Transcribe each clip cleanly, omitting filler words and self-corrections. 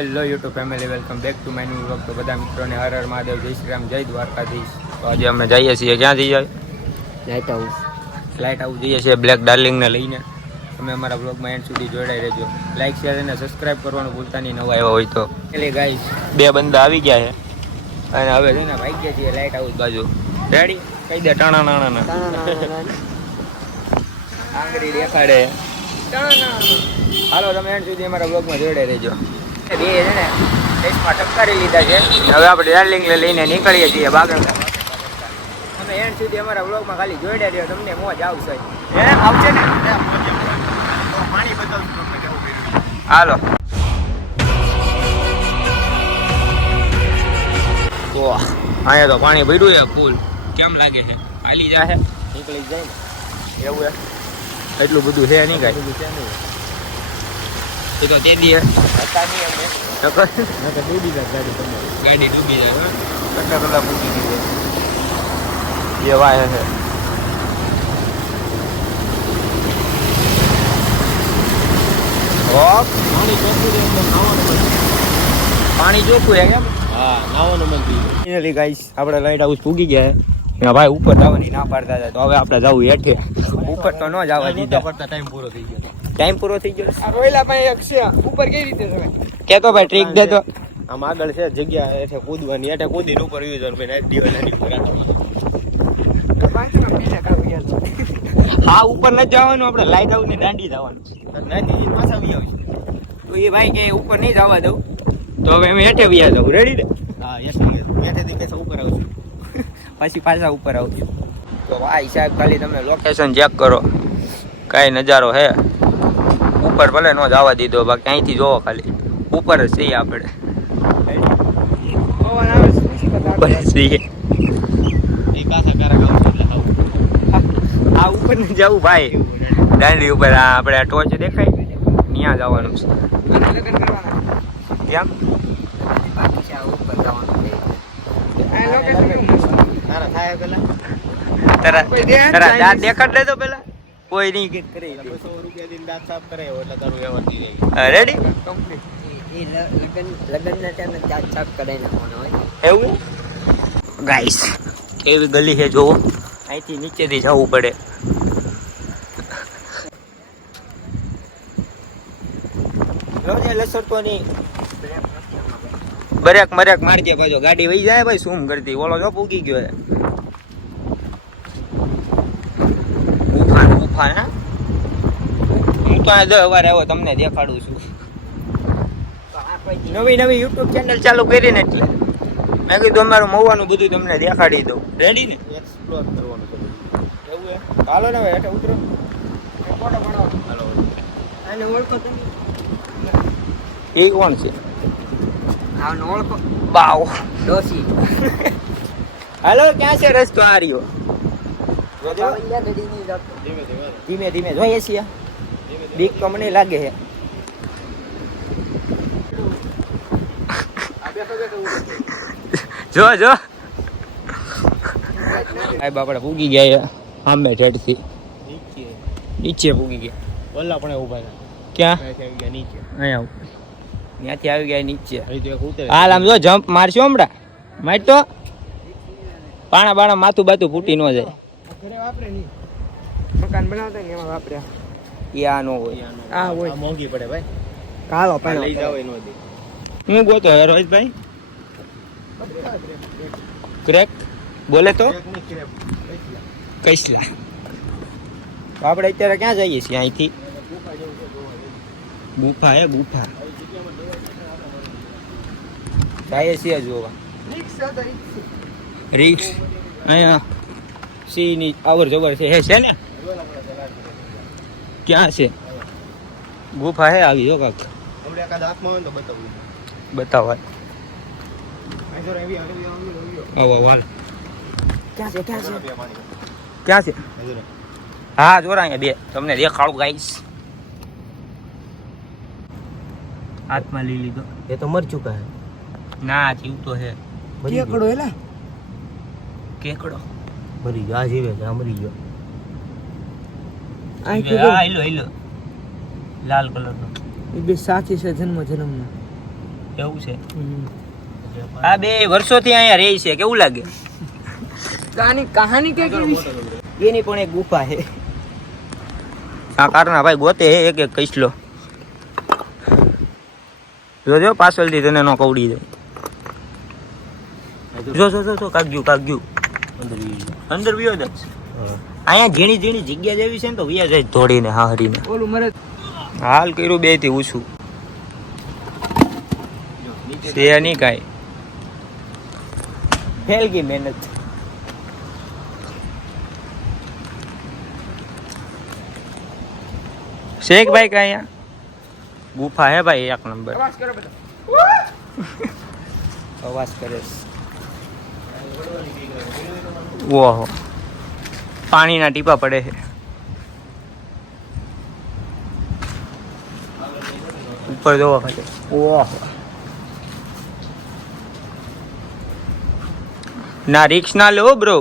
Hello YouTube family, welcome back to my new vlog. તો બધા મિત્રોને હર હર મહાદેવ, જય શ્રી રામ, જય દ્વારકાધીશ. તો આજે અમે જઈએ છીએ, ક્યાં જઈએ? લાઇટ હાઉસ જઈએ છીએ બ્લેક ડાર્લિંગને લઈને. તમે અમારા વ્લોગમાં એન્ડ સુધી જોડાઈ રહેજો. લાઇક, શેર અને સબસ્ક્રાઈબ કરવાનું ભૂલતા નહીં, નવા આવ્યા હોય તો. એટલે ગાઈસ, બે બંદા આવી ગયા છે અને હવે છે ને ભાઈ ગયા છીએ લાઇટ હાઉસ બાજુ. રેડી? કહી દે ટાણા નાણા આંગળી દેખાડે. હાલો, તમે એન્ડ સુધી અમારા બ્લોગમાં જોડાઈ રહેજો. બે છે ને ટેસ્ટમાં ટપકારી લીધા છે. હવે આપણે ડાર્લિંગને લઈને નીકળીએ છીએ બાગળ. તમે એન્ડ સુધી અમારા બ્લોગમાં ખાલી જોડાઈ રહ્યો, તમને મોજ આવશે. આવશે ને? પાણી બતાવું. હાલો. વાહ, અહીંયા તો પાણી ભર્યું છે ફૂલ. કેમ લાગે છે? હાલી જાય નીકળી જાય ને એવું છે. એટલું બધું છે નહીં કાંઈ. એ તો તે દી હતા નહીં અમે ડૂબી જાય ગાડી ડૂબી જાય. કેટલા કલાક મૂકી દીધી એ વાય છે. પાણી ચોખ્ખું છે કેમ? હા, નાવાનું મન થયું. ગાઈસ, આપણે લાઇટ હાઉસ પૂગી ગયા. એના ભાઈ ઉપર જવાની ના પાડતા હતા, તો હવે આપણે જવું હેઠે. ઉપર તો ન જવા દીધા. ટાઈમ પૂરો થઈ ગયો. ટાઈમ પૂરો થઈ ગયો. આ રોયલા પાસે એક છે ઉપર કઈ રીતે જવાય? કેતો ભાઈ ટ્રીક દે તો. આમ આગળ છે જગ્યા હેઠે કૂદવાની, હેઠે કૂદીને ઉપર યુઝર ભાઈ નાઈટ દીવાલાની ઉપર હા, ઉપર ન જવાનું, આપણે લાઈટ હાઉસ ની દાંડી જવાનું. નાઈટ પાછા આવી આવશે તો એ ભાઈ કે ઉપર નહીં જવા દઉં, તો હવે અમે હેઠે વ્યા જવું. રેડી ને? હા, હેઠેથી પૈસા ઉપર આવશું. પછી પાછા ઉપર આવશું. તો ભાઈ સાહેબ, ખાલી તમે લોકેશન ચેક કરો, કાંઈ નજારો હે. ઉપર ભલે ન જવા દીધો, બાકી અહીંથી જોવો ખાલી ઉપર જ છીએ આપણે. આ ઉપર ને જવું ભાઈ, દાંડી ઉપર. આ આપણે આ ટોચ દેખાય ત્યાં જવાનું છે. કેમ? તારા દેખાડ દે તો પેલા. કોઈ નહીં કરી 200 રૂપિયા દાંત સાફ કરે એટલે તારું વ્યવહાર રેડી. લગનના ટાઈમે દાંત સાફ કરાવી નાખવાનો હોય એવું. ગાઈસ, કેવી ગલી છે જોવો. અહીંથી નીચેથી જવું પડે. રોજે લસરતો નહીં. બરેક મરેક મારજે પાછો, ગાડી વહી જાય ભાઈ. શું કરતી? ઓલો જો પૂગી ગયો છે. હું તો 10 વાર આવ્યો, તમને દેખાડું છું. નવી યુટ્યુબ ચેનલ ચાલુ કરીને એટલે મેં કીધું અમારું મહુવાનું બધું તમને દેખાડી દઉં. રેડી ને? એક્સપ્લોર કરવાનું છે એવું છે. હાલો ને ભાઈ, હેઠે ઉતરો. ફોટો બનાવો. હાલો. આને ઓળખો તમે? એ કોણ છે? આને ઓળખો? બાવ ડોસી. હાલો, ક્યાં છે રસ્તો? આ રહ્યો. ધીમે ધીમે જોઈએ છીએ. બીક તો મને લાગે છે. જો જો આ બાપડા પૂગી ગયા આંબે ઝડથી નીચે પૂગી ગયા. ઓલા પણ ઉભા હતા. ક્યાં? નીચે. અહીંયા ત્યાંથી આવી ગયા નીચે. હાલ આમ જો જમ્પ મારશું હમણાં. માર તો પાણા બાણા માથું બાથું ફૂટી ન જાય. મકાન બનાવતા ને એમાં વાપર્યા. એ આ નો હોય. આ હોય મોંઘી પડે ભાઈ. કાલો પણ લઈ જાવ એનો દે. હું ગોતો હે રોહિતભાઈ. ક્રેક બોલે તો કૈસલા. આપણે અત્યારે ક્યાં જઈએ છીએ અહીંથી? ગુફા હે ગુફા. જઈએ છીએ જોવા. રીક્ષ અહીંયા સી ની અવર જવર છે. હે છે ને? ક્યાં છે ગુફા? હે આવી જો કાક. આપણે એકાદ હાથમાં હોય તો બતાવું. બતાવો. આવો વાલ. ક્યાં છે? ક્યાં છે? હા, જોરા અહીંયા બે તમને દેખાડું ગાઈસ. હાથમાં લઈ લીધો. એ તો મર ચુકા હે. ના, જીવતો હે. કેકડો હેલા. કેકડો મરી ગયો. આ જીવે છે. આ મરી ગયો. આ હેલો લાલ કલર નો. એ બે સાથી છે જન્મ જન્મના. કેવું છે આ બે વર્ષોથી અહીંયા રહે છે કેવું લાગે કહાની કે એની પણ એક ગુફા છે આ કારના ભાઈ ગોતે હે એક એક કઈસલો જોજો પાછળથી તને નો કવડી દે જો કાગ્યું અંદર વિયો દે અહીંયા ઝીણી ઝીણી જગ્યા જેવી છે ને તો વિયા જાય ધોડીને હારીને ઓલું મરે હાલ કર્યું બે થી ઊંચું છે નહીં કાંઈ ફેલ ગઈ મહેનત શેખ ભાઈ કા અહીંયા ગુફા હે ભાઈ એક નંબર અવાજ કરે ઓહો પાણીના ટીપા પડે છે ઉપર જોવા ખાતે ઓહો ના રિક્સ ના લો બ્રો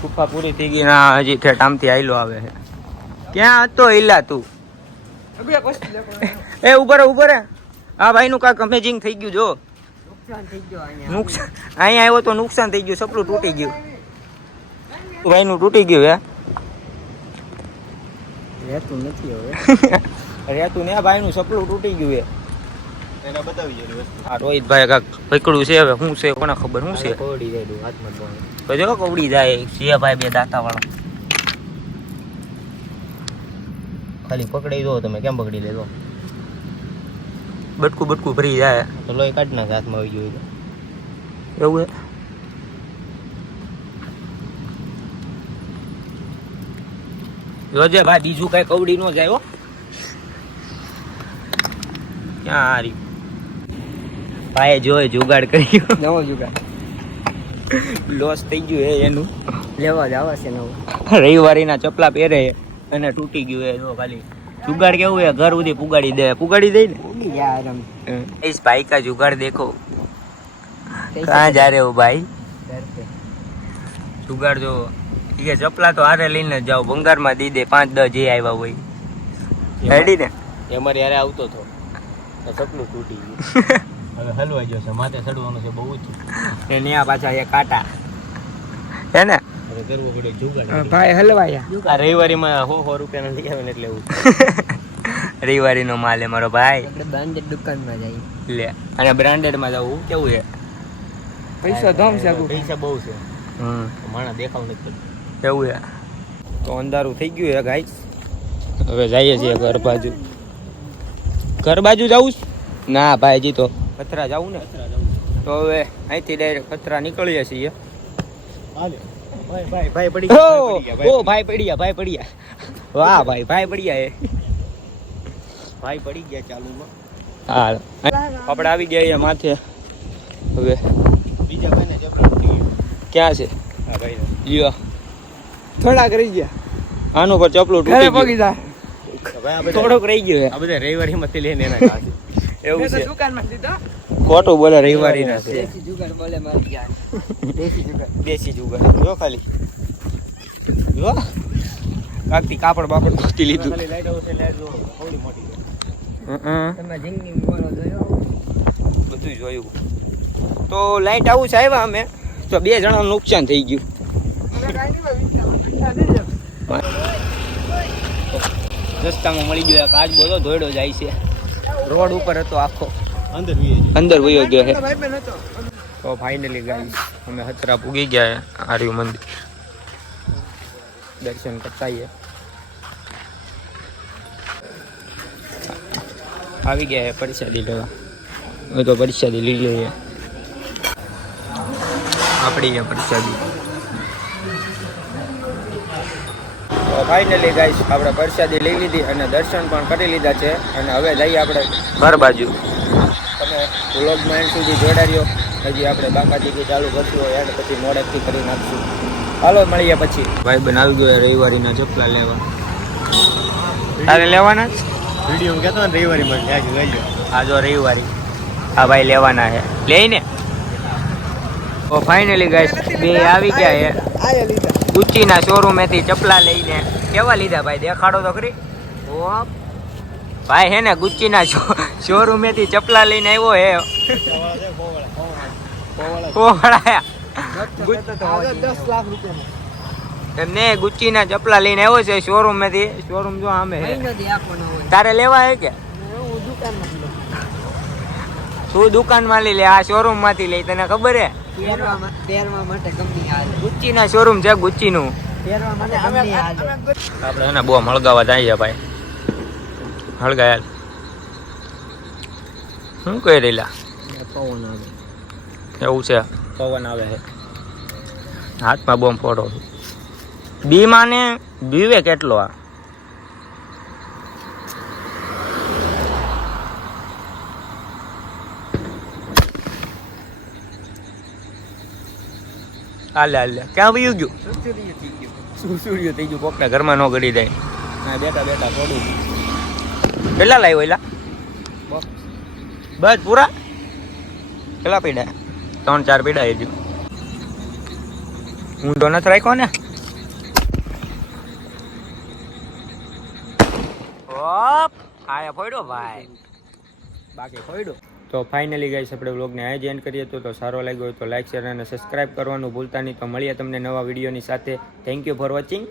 ગુફા પૂરી થઈ ગઈ ના હજી ઠેઠ આમથી આયલો આવે છે ક્યાં હતો ઈલા તું એ ઉપર આ ભાઈ નું કાંઈક અમેઝિંગ થઈ ગયું જો નુકસાન અહીંયા આવ્યો તો નુકસાન થઈ ગયું સપલું તૂટી ગયું ભાઈ નું તૂટી ગયું હે રહેતું નથી હવે રહેતું ને ભાઈ નું સપલું તૂટી ગયું હે એને બતાવી જોઈએ આ રોહિતભાઈ કાક પકડ્યું છે હવે શું છે કોને ખબર શું છે કવડી જાય હાથમાં તો જો કવડી જાય છે ભાઈ બે દાંતા વાળા ખાલી પકડી દો તમે કેમ પકડી લેજો બટકું ભરી જાય તો લોહી કાઢી નાખે હાથમાં આવી ગયું એવું હે જોજે ભાઈ બીજું કઈ કવડી નો જાય હો ક્યાં હારી ભાઈ જોઈ જુગાડ કર્યો નવો જુગાડ લોસ થઈ ગયું હે એનું લેવા જ આવે છે નવો રવિવારીના ચપલા પહેરે અને તૂટી ગયું હે જો ખાલી जुगाड़ क्या हुआ घर उधर पुगाड़ी दे ने यार हम इस भाई का जुगाड़ देखो कहाँ जा रहे हो भाई जुगाड़ जो ठीक है चपला तो हारे लઈને जाओ भंगार में दी दे 5-10 जे आया हुई रेडी ने અમારે યારે આવતો હતો તો સપનું તૂટી ગયું હવે હલવાઈ ગયો છે માથે ચડવાનું છે બહુ જ ને ન્યા પાછા એ કાટા હે ને હવે કરવો પડે જુગાડ ભાઈ હલવાયા આ રવિવારીમાં 100 રૂપિયાનો લઈ આવે ને એટલે એવું રવિવારી નો માલ હે મારો ભાઈ આપણે બ્રાન્ડેડ દુકાનમાં જઈએ લે અને બ્રાન્ડેડ માં જાવું કેવું છે પૈસા ધમ છે પૈસા બહુ છે માણા દેખાવ નથી કરતો કેવું છે તો અંધારું થઈ ગયું છે ગાઈસ હવે જઈએ છીએ ઘર બાજુ જાવું ના ભાઈજી તો ખતરા જાવું ને તો હવે અહીંથી ડાયરેક્ટ ખતરા નીકળીએ છીએ ભાઈ પડી ઓ ભાઈ પડી ગયા વાહ ભાઈ પડી ગયા ભાઈ પડી ગયા ચાલુમાં હા આપણે આવી ગયા અહીંયા માથે હવે બીજા ભાઈને જબલા તૂટી ગયો ક્યાં છે હા ભાઈ લ્યો થોડા કરી ગયા આનું પર ચપલું ઘરે તૂટી પગી ગયું જાય થોડોક રહી ગયો આ બધા રવિવારીમાંથી લઈને એના ખાશે એવું છે દુકાનમાં દીધો ખોટું બોલે રવિવારી ના છે દેશી જુગાડ બોલે મારી જાન દેશી જુગાડ જો ખાલી જો કાકથી કાપડ બાપડ ગોતી લીધું ખાલી લાઈટ આવશે લાઈટ જો થોડી મોટી તમે જિંદગી બોલો જોયો બધું જોયું તો લાઈટ આવું છે આવ્યા અમે તો 2 જણાનું નુકસાન થઈ ગયું રસ્તામાં મળી ગયો કાચ બોલો ધોયડો જાય છે રોડ ઉપર હતો આખો અંદર વયો ગયો છે તો ફાઇનલી ગાઈસ અમે હતરા પૂગી ગયા આર્યું મંદિર દર્શન કરતા આવી ગયા પ્રસાદી લેવા હવે તો પ્રસાદી લઈ લઈએ આપણી પ્રસાદી તો ફાઇનલી ગાઈસ આપણે પ્રસાદી લઈ લીધી અને દર્શન પણ કરી લીધા છે અને હવે જઈએ આપણે ઘર બાજુ તમે વ્લોગમાં એન્ડ સુધી જોડા રહ્યો હજી આપણે બાકાજીથી ચાલુ કરશું હોય એન્ડ પછી મોડેકથી કરી નાખશું હાલો મળીએ પછી ભાઈ બન આવી ગયો રવિવારીના ચપલા લેવા તારે લેવાના વિડીયો કહેતો ને રવિવારીમાં ત્યાં લઈ જાઓ આ જો રવિવારી આ ભાઈ લેવાના છે લઈને તો ફાઇનલી ગાઈસ બે આવી ગયા છે ગુચ્ચીના શોરૂમેથી ચપલા લઈને કેવા લીધા ભાઈ દેખાડો તો ખરી ઓપ ભાઈ હે ને ગુચ્ચી ના શોરૂમ થી ચપલા લઈને આવ્યો હે પોવળાયા 10 લાખ રૂપિયા એમને ગુચ્ચી ના ચપલા લઈને આવ્યો છે શોરૂમ માંથી શોરૂમ જો સામે હે નથી આપવાનો હોય તારે લેવા હે કે હું દુકાનમાં લઉં તું દુકાન માં લઈ લે આ શોરૂમ માંથી લઈ તને ખબર હે પહેરવા માટે કંપની હાલે ગુચ્ચી ના શોરૂમ છે ગુચ્ચી નું પહેરવા માટે કંપની હાલે આપણે એને બહુ હળગાવા જાય છે ભાઈ હળગાયાલ શું કહી રહેલા પવન આવે એવું છે પવન આવે છે હાથમાં બોમ્બ ફોડો બી માને બીવે કેટલો આ હાલે ક્યાં વયું ગયું સુસુર્યું થઈ ગયું કોકના ઘરમાં ન ગળી જાય હા બેટા થોડું કેટલા લાવ્યો એલા બસ પૂરા કેટલા પીડા 3-4 પીડા હજુ ઊંધો નથી રાખ્યો ને ઓપ આયા ફોડ્યો ભાઈ બાકી ફોડ્યો તો ફાઇનલી ગાઈસ આપણે વ્લોગને આ જ એન્ડ કરીએ તો સારો લાગ્યો હોય તો લાઈક શેર અને સબસ્ક્રાઇબ કરવાનું ભૂલતા નહીં તો મળીએ તમને નવા વિડીયોની સાથે થેન્ક યુ ફોર વોચિંગ